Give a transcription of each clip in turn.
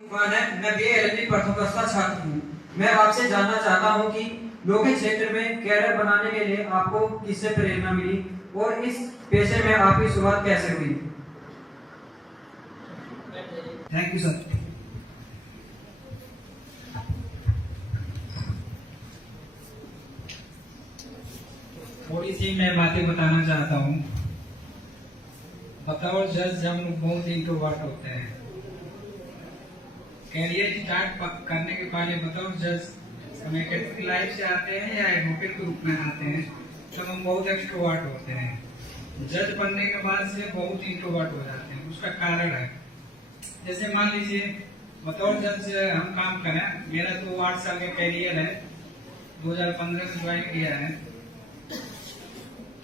मैं BA प्रथम वर्ष का छात्र हूँ। मैं आपसे जानना चाहता हूँ कि लौकिक क्षेत्र में कैरियर बनाने के लिए आपको किससे प्रेरणा मिली और इस पेशे में आपकी शुरुआत कैसे हुई? Thank you sir. थोड़ी सी मैं बातें बताना चाहता हूँ। बतौर जज हम लोग बहुत इंट्रोवर्ट होते हैं। कैरियर स्टार्ट करने के पहले बतौर जज हम एकेडमिक लाइफ से आते हैं या एडवोकेट के रूप में आते हैं तो हम बहुत एक्सट्रोवर्ट होते हैं। जज बनने के बाद से बहुत इंट्रोवर्ट हो जाते हैं। उसका कारण है, जैसे मान लीजिए बतौर जज हम काम करें, मेरा तो 8 साल का कैरियर है, 2015 में ज्वाइन किया है,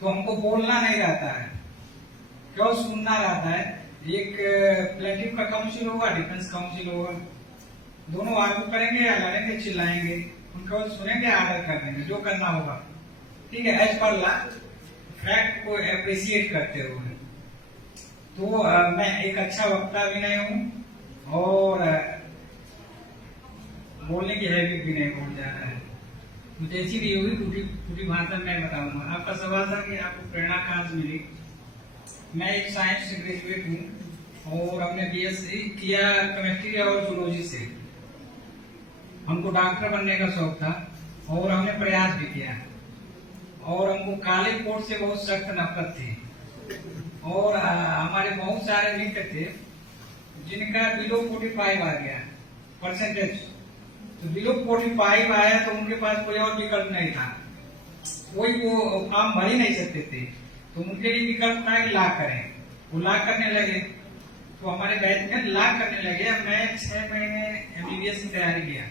तो हमको बोलना नहीं रहता है, क्यों सुनना रहता है। एक प्लेटिव का काउंसिल होगा, डिफेंस काउंसिल होगा, दोनों आर्गू करेंगे या लड़ेंगे, चिल्लाएंगे, उनको सुनेंगे, आर्डर कर देंगे, जो करना होगा, ठीक है, एज पर लॉ, फैक्ट को अप्रिशिएट करते हुए। तो मैं एक अच्छा वक्ता भी नहीं हूँ और बोलने की हैबिट भी नहीं हो जा रहा है। मुझे ऐसी भी हुई टूटी भाषा में बताऊंगा। आपका सवाल था कि आपको प्रेरणा कहाँ से मिली। मैं एक साइंस से ग्रेजुएट हूँ और हमने BSc किया केमिस्ट्री और जूलॉजी से। हमको डॉक्टर बनने का शौक था और हमने प्रयास भी किया और हमको काले कोट से बहुत सख्त नफरत थी और हमारे बहुत सारे मित्र थे जिनका बिलो 45 आ गया परसेंटेज। तो बिलो 45 आया तो उनके पास कोई और विकल्प नहीं था, कोई वो फॉर्म भर ही नहीं सकते थे, तो उनके लिए विकल्प था कि ला करें। वो ला करने लगे तो हमारे बैच में ला करने लगे। मैं 6 महीने MBBS की तैयारी किया,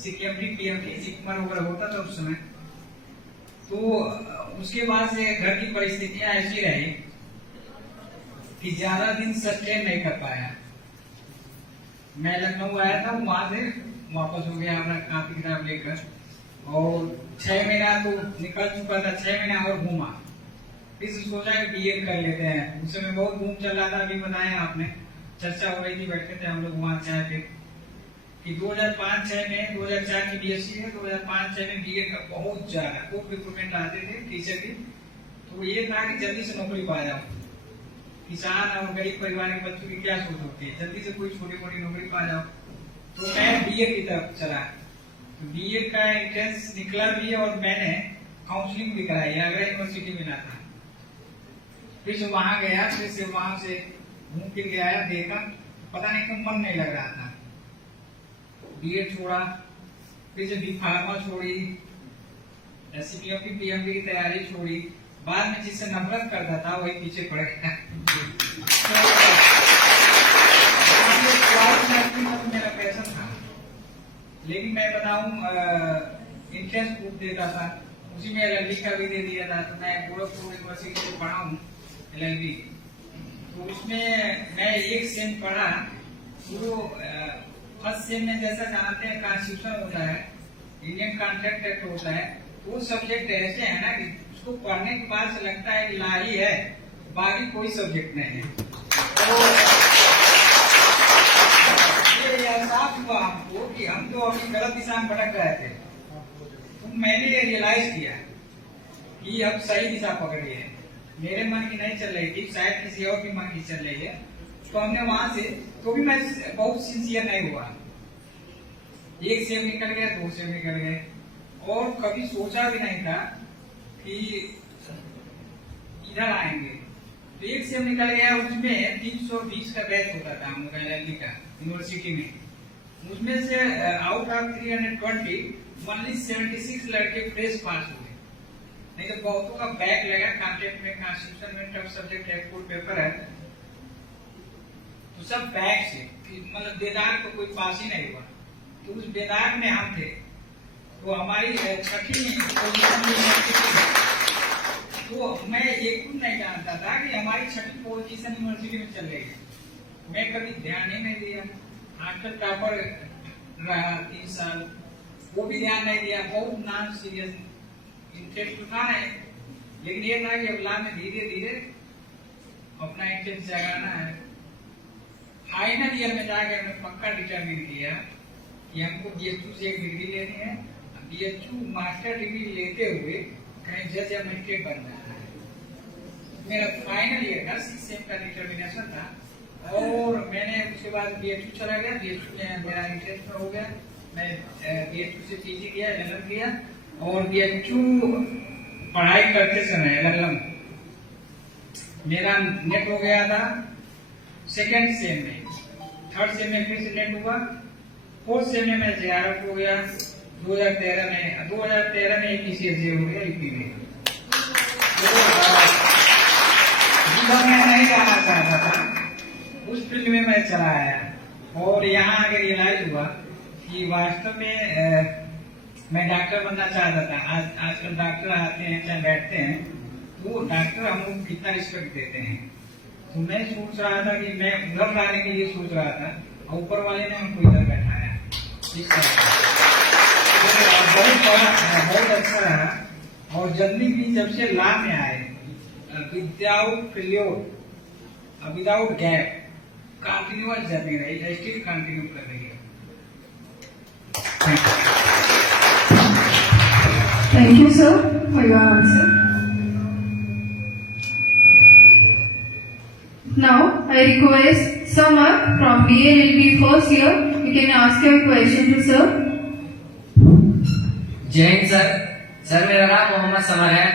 CKMD PMD जिक्मर वगैरह होता था उस समय। तो उसके बाद से घर की परिस्थितियां ऐसी रही कि ज्यादा दिन सस्टेन नहीं कर पाया। मैं लखनऊ आया था, वहां से वापस हो गया अपना कॉपी किताब लेकर और 6 महीना तो निकल चुका था, 6 महीना और घूमा। फिर सोचा कि BA कर लेते हैं। उस समय बहुत घूम चल रहा था, अभी बताया आपने, चर्चा हो रही थी, बैठे थे हम लोग वहां चाय पे कि 2005-6 में 2004 की BSc है, 2005-6 में BA का बहुत ज्यादा खूब रिक्रूटमेंट आते थे टीचर की। तो ये था कि जल्दी से नौकरी पा जाओ। किसान और गरीब परिवार के बच्चों की क्या सोच होती है, जल्दी से कोई छोटी मोटी नौकरी पा जाओ। तो मैं BA की तरफ चला, तो BA का एंट्रेंस निकला भी और मैंने काउंसलिंग भी कराई, आगरा यूनिवर्सिटी मिला था। फिर से वहां गया, फिर से वहां से घूम फिर के आया, देखा पता नहीं क्यों मन नहीं लग रहा था। BA छोड़ा, फिर से B फार्मा छोड़ी, CPMD PMD की तैयारी छोड़ी। बाद में जिससे नफरत करता था वही पीछे पड़ गया। मेरा पैशन था, लेकिन मैं बताऊं इंट्रेंस बुक देता था, उसी में LLB का भी दे दिया था। तो मैं गोरखपुर यूनिवर्सिटी से पढ़ा हूँ LLB, तो उसमें मैं एक सेम पढ़ा। तो फर्स्ट सेम में जैसा जानते हैं कॉन्स्टिट्यूशन होता है, इंडियन कॉन्ट्रैक्ट एक्ट होता है, तो वो सब्जेक्ट ऐसे है ना कि उसको पढ़ने के बाद से लगता है कि ला ही है, बाकी कोई सब्जेक्ट नहीं है। तो ये एहसास हुआ हमको कि हम तो अपनी गलत दिशा में भटक रहे थे। तो मैंने ये रियलाइज किया कि अब सही दिशा पकड़ी है, मेरे मन की नहीं चल रही थी, शायद किसी और की मन की चल रही है। तो हमने वहां से, तो भी मैं बहुत सिंसियर नहीं हुआ, एक सेम निकल गया, 2 सेम निकल गए और कभी सोचा भी नहीं था कि इधर आएंगे। तो एक सेम निकल गया, उसमें 320 का बैच होता था हम लोग LLB का यूनिवर्सिटी में। उसमें से आउट ऑफ 320 ओनली 76 लड़के फ्रेश पास हुए, नहीं तो बहुतों का बैक लगा। कॉन्ट्रैक्ट में, कॉन्स्टिट्यूशन में टफ सब्जेक्ट है, कोर्ट पेपर है, तो सब बैक से, मतलब बेदाग तो कोई पास ही नहीं हुआ। तो उस बेदाग में हम थे। तो हमारी 6ठी पोजीशन, तो मैं एक कुछ नहीं जानता था कि हमारी 6ठी पोजीशन यूनिवर्सिटी में चल रही है। मैं कभी ध्यान ही नहीं दिया। आफ्टर टॉपर रहा 3 साल, वो भी ध्यान नहीं दिया, बहुत नॉन सीरियस इंटरेस्ट उठा है। लेकिन ये था कि अगला में धीरे धीरे अपना इंटरेस्ट जगाना है। फाइनल ईयर में जाके हमने पक्का डिटरमिन किया कि हमको BHU से एक डिग्री लेनी है। BHU मास्टर डिग्री लेते हुए कहीं जज या मजिस्ट्रेट बनना है। मेरा फाइनल ईयर का 6 सेम का डिटर्मिनेशन था और मैंने उसके बाद BHU चला गया। BHU में मेरा इंटरेस्ट हो गया, मैं BHU से PG किया, LLM किया और BHU पढ़ाई करते समय LLM मेरा नेट हो गया था सेकेंड सेम में, थर्ड सेम में फिर से नेट हुआ, फोर्थ सेम में मैं JRF हो गया 2013 में 21 हो गया यूपी में। तो मैं नहीं जाना चाहता था, उस फील्ड में मैं चला आया और यहाँ आके रियलाइज हुआ कि वास्तव में मैं डॉक्टर बनना चाहता था। आजकल डॉक्टर आते हैं चाहे बैठते हैं तो डॉक्टर हम लोग कितना रिस्पेक्ट देते हैं। तो मैं सोच रहा था कि मैं उधर जाने के लिए सोच रहा था और ऊपर वाले ने हमको इधर बैठाया। बहुत अच्छा रहा और जल्दी भी जब से लॉ में आए without failure, without gap continuous journey रही, स्टिल कंटिन्यू कर रही है। Thank you, sir, for your answer. Now, I request someone from DLLB first year. You can ask your question to sir. जय हिंद सर। सर मेरा नाम Mohammad summer है,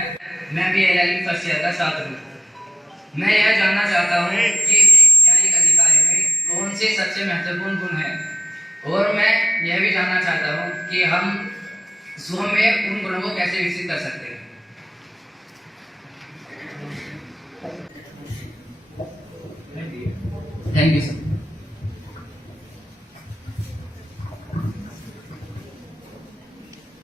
मैं भी LLB फर्स्ट ईयर का छात्र हूँ। मैं यह जानना चाहता हूँ कि एक न्यायिक अधिकारी में कौन से सबसे महत्वपूर्ण गुण है और मैं यह भी जानना चाहता हूँ कि हम स्वयं में उन गुणों को कैसे विकसित कर सकते हैं। Thank you sir.